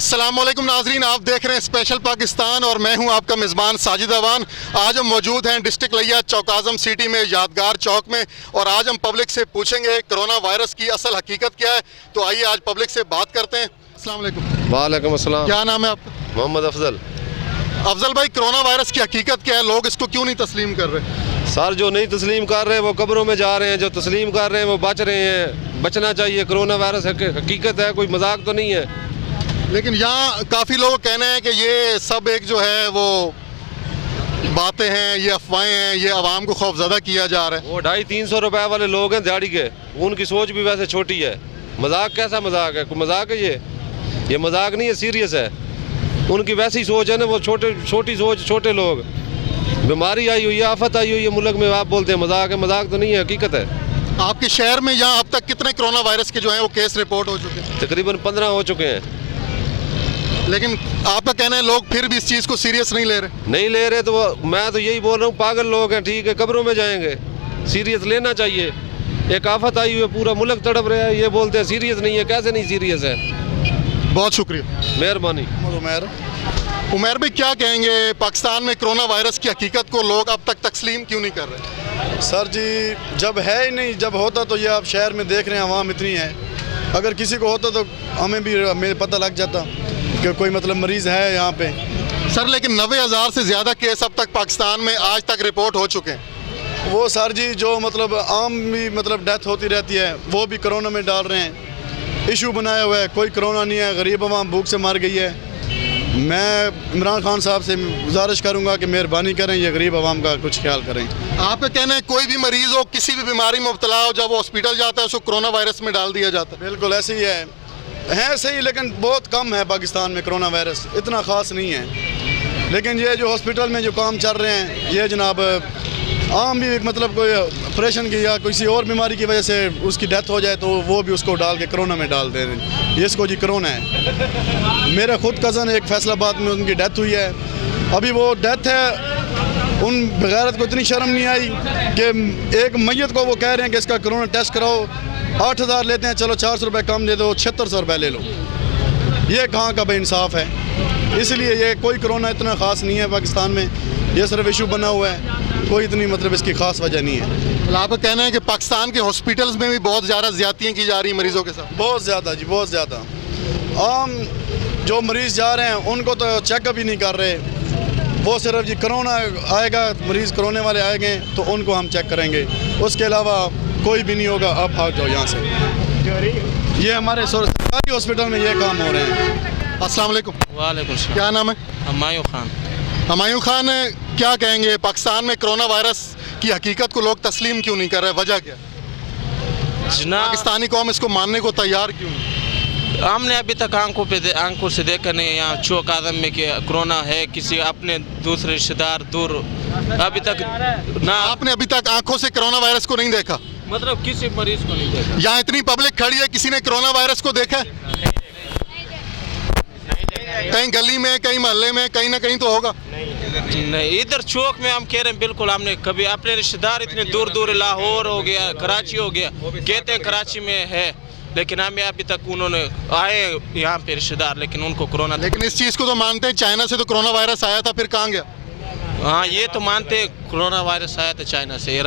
अस्सलामुअलैकुम नाजरीन, आप देख रहे हैं स्पेशल पाकिस्तान और मैं हूं आपका मेज़बान साजिद अवान। आज हम मौजूद हैं डिस्ट्रिक्ट लिया चौक आज़म सिटी में यादगार चौक में और आज हम पब्लिक से पूछेंगे कोरोना वायरस की असल हकीकत क्या है। तो आइए आज पब्लिक से बात करते हैं। अस्सलाम वालेकुम। वालेकुम अस्सलाम। क्या नाम है आपका? मोहम्मद अफजल। अफजल भाई, कोरोना वायरस की हकीकत क्या है? लोग इसको क्यों नहीं तस्लीम कर रहे? सर, जो नहीं तस्लीम कर रहे हैं वो कब्रों में जा रहे हैं, जो तस्लीम कर रहे हैं वो बच रहे हैं। बचना चाहिए। कोरोना वायरस हकीकत है, कोई मजाक तो नहीं है। लेकिन यहाँ काफ़ी लोग कहना है कि ये सब एक जो है वो बातें हैं, ये अफवाहें हैं, ये आवाम को खौफजदा किया जा रहा है। वो 250-300 रुपए वाले लोग हैं दिहाड़ी के, उनकी सोच भी वैसे छोटी है। मजाक कैसा मजाक है? कोई मजाक है ये मजाक नहीं है, सीरियस है। उनकी वैसी सोच है ना, वो छोटी सोच, छोटे लोग। बीमारी आई हुई है, आफत आई हुई है मुल्क में, आप बोलते हैं मजाक है। मजाक तो नहीं है, हकीकत है। आपके शहर में यहाँ अब तक कितने कोरोना वायरस के जो हैं वो केस रिपोर्ट हो चुके हैं? तकरीबन 15 हो चुके हैं। लेकिन आपका कहना है लोग फिर भी इस चीज़ को सीरियस नहीं ले रहे? तो मैं तो यही बोल रहा हूँ, पागल लोग हैं। ठीक है, कब्रों में जाएंगे, सीरियस लेना चाहिए। एक आफत आई हुई है, पूरा मुल्क तड़प रहा है, ये बोलते हैं सीरियस नहीं है। कैसे नहीं सीरियस है? बहुत शुक्रिया, मेहरबानी। उमर भाई, क्या कहेंगे पाकिस्तान में कोरोना वायरस की हकीकत को लोग अब तक तस्लीम क्यों नहीं कर रहे? सर जी, जब है ही नहीं, जब होता तो ये आप शहर में देख रहे हैं आवाम इतनी है। अगर किसी को होता तो हमें पता लग जाता कि कोई मतलब मरीज़ है यहाँ पे। सर, लेकिन 90,000 से ज़्यादा केस अब तक पाकिस्तान में आज तक रिपोर्ट हो चुके हैं। वो सर जी, जो मतलब आम भी मतलब डेथ होती रहती है, वो भी कोरोना में डाल रहे हैं। इशू बनाया हुआ है, कोई कोरोना नहीं है, गरीब आवाम भूख से मर गई है। मैं इमरान खान साहब से गुजारिश करूंगा कि मेहरबानी करें, ये गरीब आवाम का कुछ ख्याल करें। आपका कहना है कोई भी मरीज़ हो, किसी भी बीमारी में मुब्तला हो, जब वो हॉस्पिटल जाता है उसको कोरोना वायरस में डाल दिया जाता है? बिल्कुल ऐसे ही है सही, लेकिन बहुत कम है पाकिस्तान में कोरोना वायरस, इतना ख़ास नहीं है। लेकिन ये जो हॉस्पिटल में जो काम चल रहे हैं, ये जनाब आम भी मतलब कोई ऑपरेशन की या किसी और बीमारी की वजह से उसकी डेथ हो जाए तो वो भी उसको डाल के कोरोना में डाल दे रहे हैं। ये इसको जी कोरोना है। मेरा खुद कज़न एक फैसलाबाद में उनकी डेथ हुई है। अभी वो डेथ है, उन बगैरत को इतनी शर्म नहीं आई कि एक मैयत को वो कह रहे हैं कि इसका कोरोना टेस्ट कराओ। 8,000 लेते हैं, चलो 400 रुपये कम दे दो, 7600 रुपये ले लो। ये कहाँ का बेइंसाफ़ है? इसलिए ये कोई कोरोना इतना ख़ास नहीं है पाकिस्तान में, ये सिर्फ इशू बना हुआ है, कोई इतनी मतलब इसकी ख़ास वजह नहीं है। मतलब आपका कहना है कि पाकिस्तान के हॉस्पिटल्स में भी बहुत ज़्यादा ज़्यादतियाँ की जा रही हैं मरीज़ों के साथ? बहुत ज़्यादा जी, बहुत ज़्यादा। आम जो मरीज़ जा रहे हैं उनको तो चेकअप ही नहीं कर रहे। वो सिर्फ जी कोरोना आएगा, मरीज़ कोरोना वाले आएंगे तो उनको हम चेक करेंगे, उसके अलावा कोई भी नहीं होगा। आप भाग जाओ यहाँ से। ये हमारे सरकारी हॉस्पिटल में ये काम हो रहे हैं। अस्सलाम वालेकुम। वालेकुम सलाम। क्या नाम है? हुमायूं खान। हुमायूं खान, क्या कहेंगे पाकिस्तान में कोरोना वायरस की हकीकत को लोग तस्लीम क्यों नहीं कर रहे? वजह क्या? पाकिस्तानी कौम इसको मानने को तैयार क्यों नहीं? हमने अभी तक आंखों से देखा नहीं यहाँ चौक आज़म में कि कोरोना है, किसी अपने दूसरे रिश्तेदार दूर अभी तक ना। आपने अभी तक आंखों से कोरोना वायरस को नहीं देखा? मतलब किसी मरीज को नहीं देखा। यहाँ इतनी पब्लिक खड़ी है, किसी ने कोरोना वायरस को देखा है? कहीं गली में, कहीं मोहल्ले में, कहीं ना कहीं तो होगा। नहीं, इधर चौक में हम कह रहे हैं बिल्कुल। हमने कभी अपने रिश्तेदार इतने दूर दूर, लाहौर हो गया, कराची हो गया, कहते हैं कराची में है, लेकिन हमें अभी तक उन्होंने आए यहाँ पे रिश्तेदार, लेकिन उनको कोरोना। लेकिन इस चीज़ को तो मानते हैं चाइना से तो कोरोना वायरस आया था, फिर कहाँ गया? हाँ, ये तो मानते हैं कोरोना वायरस आया था चाइना से,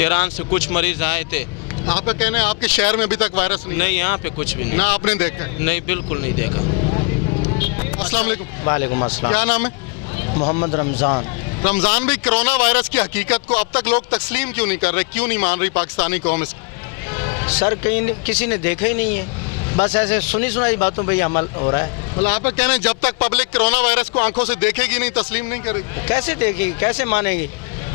ईरान से कुछ मरीज आए थे। आपका कहना है आपके शहर में अभी तक वायरस नहीं? यहाँ पे कुछ भी नहीं। ना आपने देखा? नहीं, बिल्कुल नहीं देखा। अस्सलाम वालेकुम। वालेकुम अस्सलाम। क्या नाम है? मोहम्मद रमज़ान। रमज़ान भाई, कोरोना वायरस की हकीकत को अब तक लोग तस्लीम क्यों नहीं कर रहे? क्यों नहीं मान रही पाकिस्तानी कौम इसको? सर, कहीं किसी ने देखा ही नहीं है, बस ऐसे सुनी सुनाई बातों पे ही अमल हो रहा है। मतलब आपका कहना है जब तक पब्लिक कोरोना वायरस को आंखों से देखेगी नहीं, तस्लीम नहीं करेगी? कैसे देखेगी, कैसे मानेगी?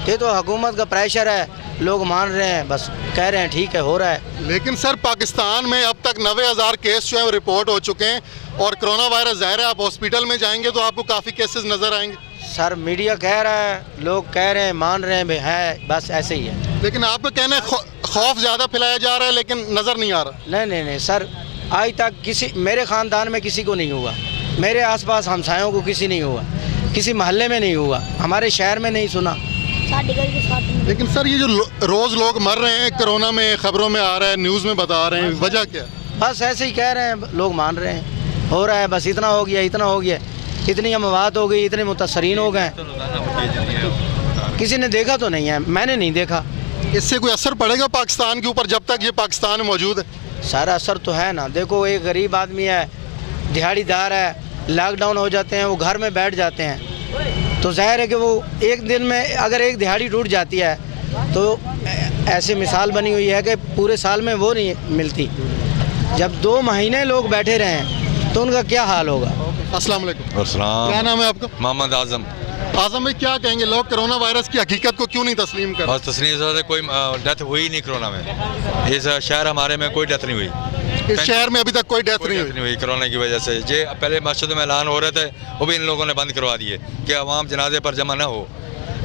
ये तो हुकूमत का प्रेशर है, लोग मान रहे हैं, बस कह रहे हैं ठीक है, हो रहा है। लेकिन सर, पाकिस्तान में अब तक 90,000 केस जो है वो रिपोर्ट हो चुके हैं और कोरोना वायरस ज़ाहिर है, आप हॉस्पिटल में जाएंगे तो आपको काफ़ी केसेस नज़र आएंगे। सर, मीडिया कह रहा है, लोग कह रहे हैं, मान रहे हैं, है, बस ऐसे ही है। लेकिन आपका कहना है खौफ ज़्यादा फैलाया जा रहा है, लेकिन नज़र नहीं आ रहा। नहीं सर, आज तक किसी, मेरे ख़ानदान में किसी को नहीं हुआ, मेरे आसपास हमसायों को किसी नहीं हुआ, किसी मोहल्ले में नहीं हुआ, हमारे शहर में नहीं सुना। लेकिन सर, ये जो रोज़ लोग मर रहे हैं कोरोना में, खबरों में आ रहा है, न्यूज़ में बता रहे हैं, वजह क्या? बस ऐसे ही कह रहे हैं, लोग मान रहे हैं। हो रहा है, बस इतना हो गया, इतना हो गया, इतनी अमवात हो गई, इतने मुतासरीन हो गए। किसी ने देखा तो नहीं है, मैंने नहीं देखा। इससे कोई असर पड़ेगा पाकिस्तान के ऊपर जब तक ये पाकिस्तान में मौजूद है? सारा असर तो है ना। देखो, एक गरीब आदमी है, दिहाड़ीदार है, लॉकडाउन हो जाते हैं, वो घर में बैठ जाते हैं, तो जाहिर है कि वो एक दिन में अगर एक दिहाड़ी टूट जाती है तो ऐसी मिसाल बनी हुई है कि पूरे साल में वो नहीं मिलती। जब 2 महीने लोग बैठे रहें तो उनका क्या हाल होगा। अस्सलाम वालेकुम। अस्सलाम। क्या नाम है आपका? मोहम्मद आजम। आजम भाई, क्या कहेंगे, लोग कोरोना वायरस की हकीकत को क्यों नहीं तस्लीम कर? बस तस्लीम से कोई डेथ हुई नहीं कोरोना में। इस शहर हमारे में कोई डेथ नहीं हुई। इस शहर में अभी तक कोई डेथ नहीं हुई। हुई कोरोना की वजह से। ये पहले मस्जिद में ऐलान हो रहे थे, वो भी इन लोगों ने बंद करवा दिए कि अवाम जनाजे पर जमा ना हो,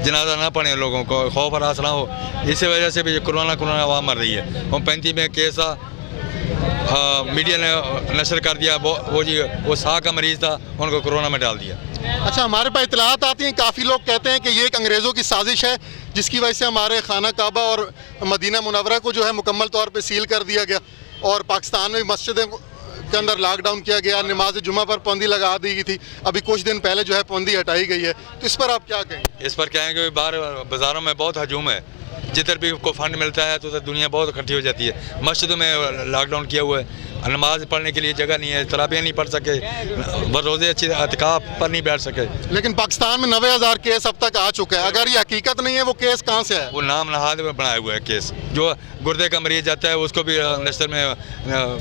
जनाजा ना पड़े, लोगों को खौफ हरास ना हो। इसी वजह से भी कोरोना अवाम मर रही है। और 35 में केस था, मीडिया ने नशर कर दिया, वो साह का मरीज़ था, उनको कोरोना में डाल दिया। अच्छा, हमारे पास इतलात आती हैं, काफ़ी लोग कहते हैं कि ये एक अंग्रेज़ों की साजिश है जिसकी वजह से हमारे खाना काबा और मदीना मुनव्वरा को जो है मुकम्मल तौर पे सील कर दिया गया और पाकिस्तान में मस्जिदें के अंदर लॉकडाउन किया गया, नमाज जुमा पर पाबंदी लगा दी गई थी। अभी कुछ दिन पहले जो है पाबंदी हटाई गई है, तो इस पर आप क्या कहेंगे? इस पर कहेंगे कि बाहर बाज़ारों में बहुत हजूम है, जिधर भी को फंड मिलता है तो उधर दुनिया बहुत इकट्ठी हो जाती है। मस्जिदों में लॉकडाउन किया हुआ है, नमाज पढ़ने के लिए जगह नहीं है, तराबियाँ नहीं पढ़ सके, रोज़े अच्छी अतिकाफ पर नहीं बैठ सके। लेकिन पाकिस्तान में 90,000 केस अब तक आ चुका है। अगर ये हकीकत नहीं है, वो केस कहाँ से है? वो नाम नहाद में बनाया हुआ है केस। जो गुर्दे का मरीज जाता है उसको भी नस्तर में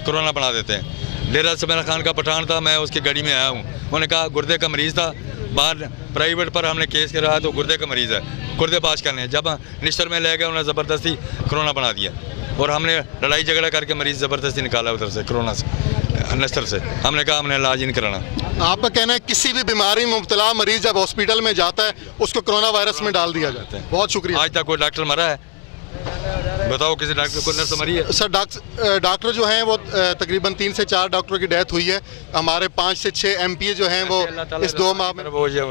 कोरोना बना देते हैं। डेरा समीर खान का पठान था, मैं उसकी गाड़ी में आया हूँ, उन्होंने कहा गुर्दे का मरीज़ था, बाहर प्राइवेट पर हमने केस कराया तो गुर्दे का मरीज़ है, गुर्दे पास करने। जब निश्तर में ले गए उन्होंने ज़बरदस्ती कोरोना बना दिया और हमने लड़ाई झगड़ा करके मरीज़ ज़बरदस्ती निकाला उधर से, कोरोना से, नस्तर से। हमने कहा हमने इलाज ही नहीं कराना। आपका कहना है किसी भी बीमारी में मुब्तला मरीज जब हॉस्पिटल में जाता है उसको कोरोना वायरस में डाल दिया जाता है? बहुत शुक्रिया। आज तक कोई डॉक्टर मरा है? बताओ किसी डॉक्टर को, नर्स मरी है? सर, डॉक्टर जो हैं वो तकरीबन 3 से 4 डॉक्टरों की डेथ हुई है। हमारे 5 से 6 MPA जो हैं वो इस 2 माह में। वो जो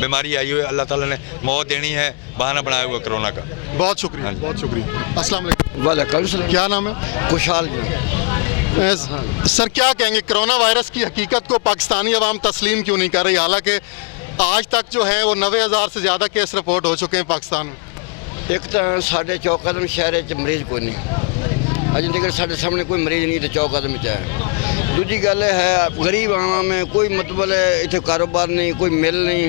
बीमारी आई हुई है, अल्लाह ताला ने मौत देनी है, बहाना बनाया हुआ कोरोना का। बहुत शुक्रिया, बहुत शुक्रिया। अस्सलाम वालेकुम। वालेकुम सलाम। क्या नाम है? खुशहाल। सर, क्या कहेंगे, कोरोना वायरस की हकीकत को पाकिस्तानी अवाम तस्लीम क्यों नहीं कर रही, हालांकि आज तक जो है वो 90,000 से ज़्यादा केस रिपोर्ट हो चुके हैं पाकिस्तान में? एक तो साढ़े चौकदम शहर मरीज़ कोई नहीं, अजे तक साढ़े सामने कोई मरीज़ नहीं तो चौकदम च है। दूजी गल है गरीब आवाम में कोई मतलब इतने कारोबार नहीं, कोई मिल नहीं,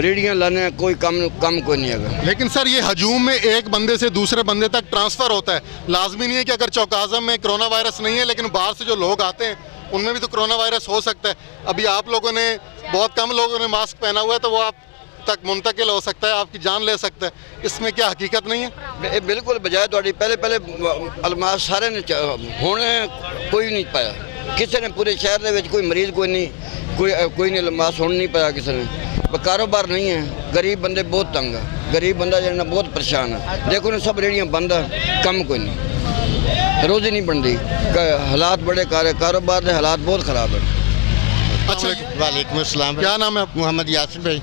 रेहड़ियाँ लाने कोई कम कोई नहीं है। लेकिन सर, ये हजूम में एक बंदे से दूसरे बंदे तक ट्रांसफ़र होता है, लाजमी नहीं है कि अगर चौकाज़म में कोरोना वायरस नहीं है लेकिन बाहर से जो लोग आते हैं उनमें भी तो कोरोना वायरस हो सकता है। अभी आप लोगों ने, बहुत कम लोगों ने मास्क पहना हुआ है तो वो आप तक मुंतकिल हो सकता है, आपकी जान ले सकता है। इसमें क्या हकीकत नहीं है? बिल्कुल बजाय थोड़ी पहले अलमास सारे ने होने कोई नहीं पाया, किसी ने पूरे शहर में कोई मरीज़ कोई नहीं अलमास होने नहीं पाया किसी ने। कारोबार नहीं है, गरीब बंदे बहुत तंग है, गरीब बंदा जो है बहुत परेशान है। देखो ना सब रेहड़ियाँ बंद है, कम कोई नहीं, रोज़ी नहीं बनती, हालात बड़े कारोबार के हालात बहुत ख़राब है। अच्छा, वालेकुम अस्सलाम। क्या नाम है आपका? मोहम्मद यासिर भाई।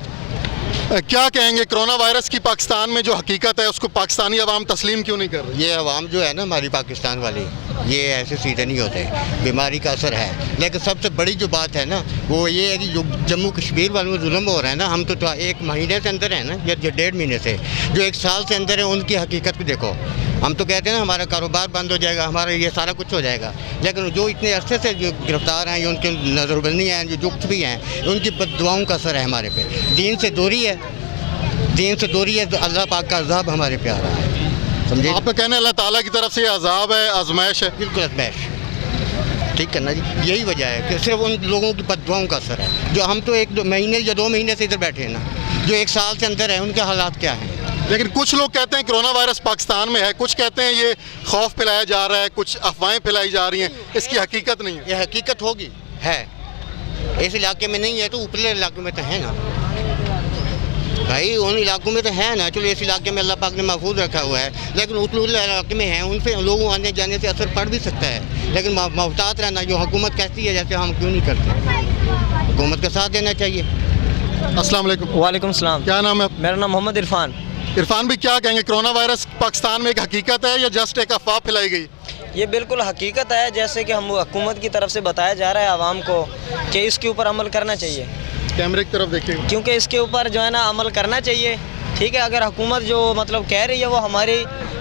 क्या कहेंगे, कोरोना वायरस की पाकिस्तान में जो हकीकत है उसको पाकिस्तानी अवाम तस्लीम क्यों नहीं कर रही? ये अवाम जो है ना हमारी पाकिस्तान वाली, ये ऐसे सीधे नहीं होते, बीमारी का असर है। लेकिन सबसे बड़ी जो बात है ना वो ये है कि जो जम्मू कश्मीर वालों में जुल्म हो रहा है ना, हम तो 1 महीने से अंदर है ना, या 1.5 महीने से, जो 1 साल से अंदर है, उनकी हकीकत को देखो। हम तो कहते हैं ना हमारा कारोबार बंद हो जाएगा, हमारा ये सारा कुछ हो जाएगा, लेकिन जो इतने अरसे से जो गिरफ्तार हैं, उनके नज़रबंदी हैं, जो कुछ भी हैं, उनकी बददुआओं का असर है हमारे पे। दीन से दूरी है, दीन से दूरी है तो अल्लाह पाक का अज़ाब हमारे पे आ रहा है, समझे? आपका कहना है अल्लाह ताला की तरफ से अज़ाब है, आजमाइश है? बिल्कुल आजमाइश, ठीक है ना जी। यही वजह है कि सिर्फ उन लोगों की बददुआओं का असर है। जो हम तो 1-2 महीने या 2 महीने से इधर बैठे हैं ना, जो 1 साल से अंदर है, उनके हालात क्या हैं? लेकिन कुछ लोग कहते हैं कोरोना वायरस पाकिस्तान में है, कुछ कहते हैं ये खौफ फैलाया जा रहा है, कुछ अफवाहें फैलाई जा रही हैं, इसकी हकीकत नहीं है। ये हकीकत होगी, है इस इलाके में नहीं है तो ऊपरी इलाके में तो है ना भाई, उन इलाकों में तो है ना। चलो इस इलाके में अल्लाह पाक ने महफूज रखा हुआ है, लेकिन ऊपरी इलाके में है, उन पर लोगों आने जाने से असर पड़ भी सकता है। लेकिन मोहतात रहना, जो हुकूमत कहती है जैसे, हम क्यों नहीं करते? हुकूमत का साथ देना चाहिए। अस्सलाम वालेकुम। वालेकुम सलाम। क्या नाम है? मेरा नाम मोहम्मद इरफान। इरफान भी, क्या कहेंगे, कोरोना वायरस पाकिस्तान में एक हकीकत है या जस्ट एक अफवाह फैलाई गई? ये बिल्कुल हकीकत है, जैसे कि हम हुकूमत की तरफ से बताया जा रहा है आवाम को कि इसके ऊपर अमल करना चाहिए। कैमरे की तरफ देखिए। क्योंकि इसके ऊपर जो है ना अमल करना चाहिए, ठीक है। अगर हुकूमत जो मतलब कह रही है वो हमारी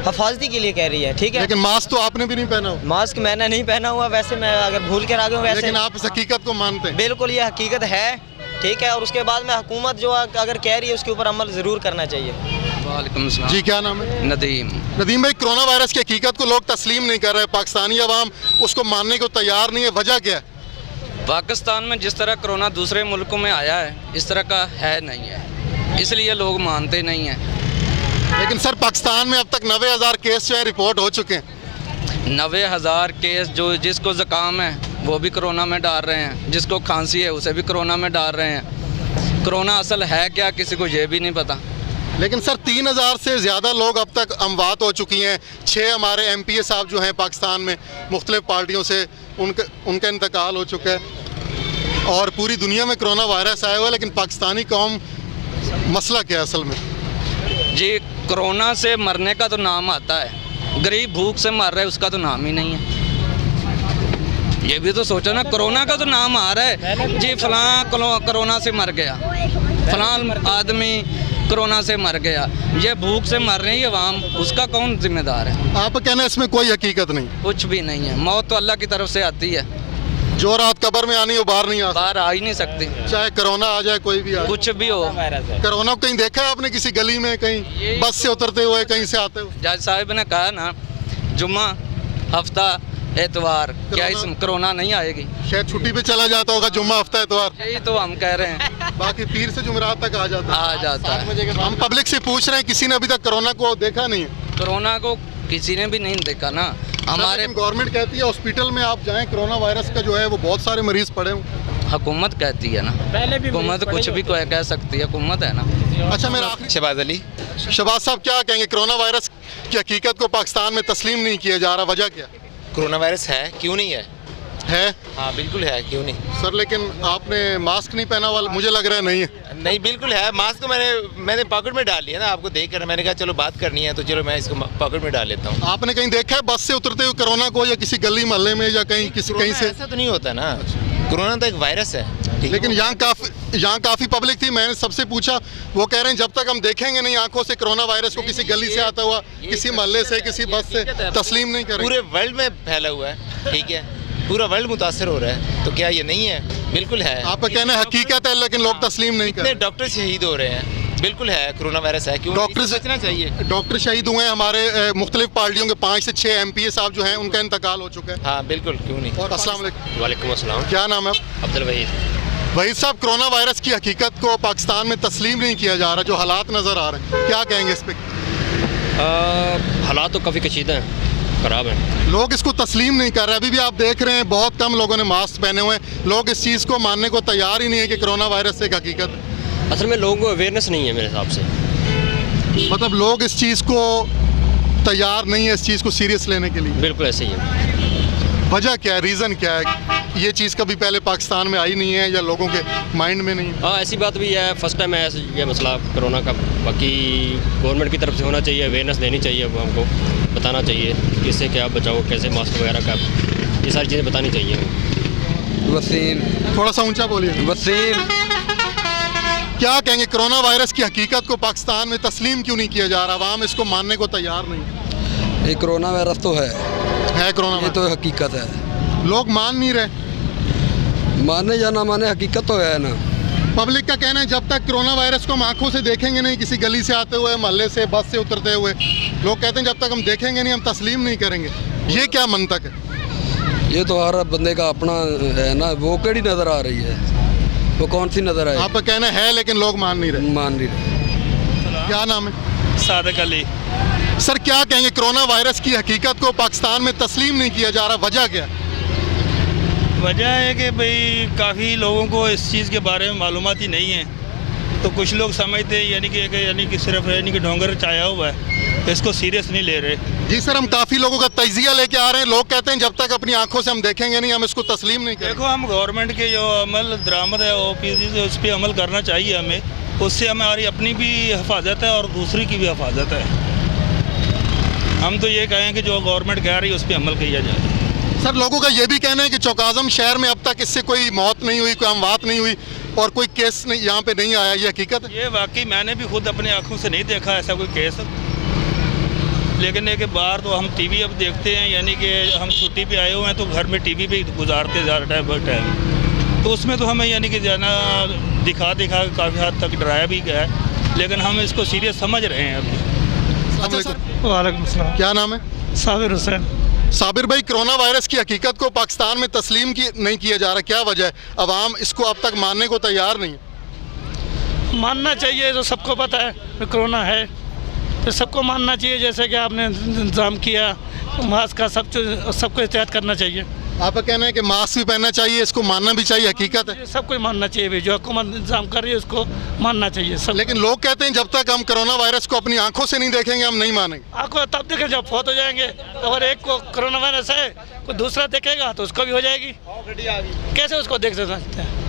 हिफाजती के लिए कह रही है, ठीक है। लेकिन मास्क तो आपने भी नहीं पहना हुआ। मास्क मैंने नहीं पहना हुआ, वैसे मैं अगर भूल कर आ गया हूं वैसे। लेकिन आप इस हकीकत को मानते हैं। बिल्कुल ये हकीकत है, ठीक है। और उसके बाद में हुकूमत जो अगर कह रही है उसके ऊपर अमल ज़रूर करना चाहिए। वालेकुम सलाम। जी क्या नाम है? नदीम। नदीम भाई, कोरोना वायरस की हकीकत को लोग तस्लीम नहीं कर रहे, पाकिस्तानी अवाम उसको मानने को तैयार नहीं है, वजह क्या है? पाकिस्तान में जिस तरह कोरोना दूसरे मुल्कों में आया है इस तरह का है नहीं है, इसलिए लोग मानते नहीं हैं। लेकिन सर पाकिस्तान में अब तक 90,000 केस जो है रिपोर्ट हो चुके हैं। 90,000 केस, जो जिसको ज़ुकाम है वो भी कोरोना में डाल रहे हैं, जिसको खांसी है उसे भी कोरोना में डाल रहे हैं। कोरोना असल है क्या किसी को ये भी नहीं पता। लेकिन सर 3,000 से ज़्यादा लोग अब तक अमवात हो चुकी हैं। 6 हमारे MPA साहब जो हैं पाकिस्तान में मुख्तलिफ पार्टियों से उनका इंतकाल हो चुका है और पूरी दुनिया में कोरोना वायरस आया हुआ है। लेकिन पाकिस्तानी कौम मसला क्या है असल में? जी कोरोना से मरने का तो नाम आता है, गरीब भूख से मर रहा है उसका तो नाम ही नहीं है। ये भी तो सोचो ना, कोरोना का तो नाम आ रहा है जी, फलां कोरोना से मर गया, फलां आदमी कोरोना से मर गया। ये भूख से मर रही है अवाम, उसका कौन जिम्मेदार है? आप कहना इसमें कोई हकीकत नहीं? कुछ भी नहीं है, मौत तो अल्लाह की तरफ से आती है। जो रात कब्र में आनी हो बाहर नहीं आ सकती। बाहर आ ही नहीं सकती, चाहे कोरोना आ जाए, कोई भी आ जाए, कुछ भी हो। कोरोना को कहीं देखा है आपने किसी गली में, कहीं बस से उतरते हुए, कहीं से आते हुए? जज साहब ने कहा ना जुम्मा, हफ्ता, एतवार, क्या इस कोरोना नहीं आएगी? शायद छुट्टी पे चला जाता होगा जुम्मा, हफ्ता, एतवार। यही तो हम कह रहे हैं। बाकी पीर से जुमेरात तक आ जाता है। हम पब्लिक से पूछ रहे हैं, किसी ने अभी तक कोरोना को देखा नहीं है? कोरोना को किसी ने भी नहीं देखा ना। हमारे गवर्नमेंट कहती है हॉस्पिटल में आप जाएं, कोरोना वायरस का जो है वो बहुत सारे मरीज पड़े हों। हुकूमत कहती है ना, हुकूमत कुछ भी कह सकती है, हुकूमत है ना। अच्छा मेरा आखिरी, शहबाज अली। शहबाज साहब क्या कहेंगे, कोरोना वायरस की हकीकत को पाकिस्तान में तस्लीम नहीं किया जा रहा, वजह क्या? कोरोना वायरस है, क्यों नहीं है? है? हाँ बिल्कुल है, क्यों नहीं सर। लेकिन आपने मास्क नहीं पहना हुआ, मुझे लग रहा है नहीं है। नहीं बिल्कुल है। मास्क तो मैंने पॉकेट में डाल लिया ना, आपको देख कर मैंने कहा चलो बात करनी है तो चलो मैं इसको पॉकेट में डाल लेता हूँ। आपने कहीं देखा है बस से उतरते हुए कोरोना को, या किसी गली मोहल्ले में, या कहीं कहीं से? ऐसा तो नहीं होता ना, कोरोना तो एक वायरस है। लेकिन यहाँ काफ़ी पब्लिक थी, मैंने सबसे पूछा, वो कह रहे हैं जब तक हम देखेंगे नहीं आंखों से कोरोना वायरस को, किसी गली से आता हुआ, किसी मोहल्ले से, किसी बस से, तस्लीम नहीं करेंगे। पूरे वर्ल्ड में फैला हुआ है, ठीक है, पूरा वर्ल्ड मुतासर हो रहा है, तो क्या ये नहीं है? बिल्कुल है। आपका कहना है हकीकत है, लेकिन लोग तस्लीम नहीं कर रहे। डॉक्टर शहीद हो रहे हैं, बिल्कुल है, कोरोना वायरस है, क्यों? डॉक्टर से बचना चाहिए। डॉक्टर शहीद हुए हैं हमारे मुख्तलिफ पार्टियों के, 5 से 6 MPA साहब जो हैं उनका इंतकाल हो चुका है। हाँ बिल्कुल, क्यों नहीं। और अस्सलाम वालेकुम। वालेकुम अस्सलाम। क्या नाम है? अब्दुल वहीद। वहीद साहब, कोरोना वायरस की हकीकत को पाकिस्तान में तस्लीम नहीं किया जा रहा, जो हालात नज़र आ रहे हैं, क्या कहेंगे इस पर? हालात तो काफ़ी कशीदा हैं, ख़राब हैं। लोग इसको तस्लीम नहीं कर रहे। अभी भी आप देख रहे हैं बहुत कम लोगों ने मास्क पहने हुए हैं। लोग इस चीज़ को मानने को तैयार ही नहीं है कि कोरोना वायरस एक हकीकत है। असल में लोगों को अवेयरनेस नहीं है मेरे हिसाब से। मतलब लोग इस चीज़ को तैयार नहीं है, इस चीज़ को सीरियस लेने के लिए। बिल्कुल ऐसे ही है। वजह क्या है, रीज़न क्या है? ये चीज़ कभी पहले पाकिस्तान में आई नहीं है, या लोगों के माइंड में नहीं है? हाँ ऐसी बात भी है, फर्स्ट टाइम है ये मसला कोरोना का। बाकी गवर्नमेंट की तरफ से होना चाहिए, अवेयरनेस देनी चाहिए, हमको बताना चाहिए कि इससे क्या बचाओ, कैसे मास्क वगैरह का, ये सारी चीज़ें बतानी चाहिए। वसीम, थोड़ा सा ऊंचा बोलिए। वसीम, क्या कहेंगे, कोरोना वायरस की हकीकत को पाकिस्तान में तस्लीम क्यों नहीं किया जा रहा? अवाम इसको मानने को तैयार नहीं। ये कोरोना वायरस तो है कोरोना, ये तो हकीकत है, लोग मान नहीं रहे। माने या ना माने, हकीकत तो है ना। पब्लिक का कहना है जब तक कोरोना वायरस को हम आंखों से देखेंगे नहीं, किसी गली से आते हुए, मोहल्ले से, बस से उतरते हुए, लोग कहते हैं जब तक हम देखेंगे नहीं हम तस्लीम नहीं करेंगे। ये क्या मंतक है? ये तो हर बंदे का अपना है ना, वो केड़ी नज़र आ रही है, वो कौन सी नज़र आई? आपका कहना है लेकिन लोग मान नहीं रहे। क्या नाम है? सादिक अली। सर क्या कहेंगे, कोरोना वायरस की हकीकत को पाकिस्तान में तस्लीम नहीं किया जा रहा, वजह क्या? वजह है कि भाई काफ़ी लोगों को इस चीज़ के बारे में मालूमात ही नहीं है, तो कुछ लोग समझते हैं यानी कि सिर्फ ढोंगर चाया हुआ है, इसको सीरियस नहीं ले रहे। जी सर, हम काफ़ी लोगों का तजिया लेके आ रहे हैं, लोग कहते हैं जब तक अपनी आंखों से हम देखेंगे नहीं हम इसको तस्लीम नहीं करेंगे। देखो, हम गवर्नमेंट के जो अमल दरामद है OPC से, उस पर अमल करना चाहिए हमें, उससे हमारी अपनी भी हिफाजत है और दूसरी की भी हिफाजत है। हम तो ये कहें कि जो गवर्नमेंट कह रही है उस पर अमल किया जाए। सर लोगों का ये भी कहना है कि चौकाज़म शहर में अब तक इससे कोई मौत नहीं हुई, कोई अमवात नहीं हुई और कोई केस नहीं यहाँ पे नहीं आया, ये हकीकत है? ये वाकई मैंने भी खुद अपनी आंखों से नहीं देखा ऐसा कोई केस, लेकिन एक बार तो हम टीवी अब देखते हैं, यानी कि हम छुट्टी पे आए हुए हैं तो घर में टीवी पे गुजारते ज़्यादा टाइम, तो उसमें तो हमें यानी कि जाना दिखा काफ़ी हद तक डराया भी गया है, लेकिन हम इसको सीरियस समझ रहे हैं अभी। अच्छा वालेकुम सलाम। क्या नाम है? साबिर हुसैन। साबिर भाई, कोरोना वायरस की हकीकत को पाकिस्तान में तस्लीम नहीं किया जा रहा, क्या वजह है? अवाम इसको अब तक मानने को तैयार नहीं है। मानना चाहिए, तो सबको पता है कोरोना है तो सबको मानना चाहिए, जैसे कि आपने इंतजाम किया मास्क का, सबको एहतियात करना चाहिए। आपका कहना है कि मास्क भी पहनना चाहिए, इसको मानना भी चाहिए, हकीकत है? सबको मानना चाहिए भाई, जो हुकूमत इंतजाम कर रही है उसको मानना चाहिए सब। लेकिन लोग कहते हैं जब तक हम कोरोना वायरस को अपनी आंखों से नहीं देखेंगे हम नहीं मानेंगे। आंखों तब देखें जब फौत हो जाएंगे, अगर एक को कोरोना वायरस है कोई दूसरा देखेगा तो उसको भी हो जाएगी, कैसे उसको देख सकते हैं?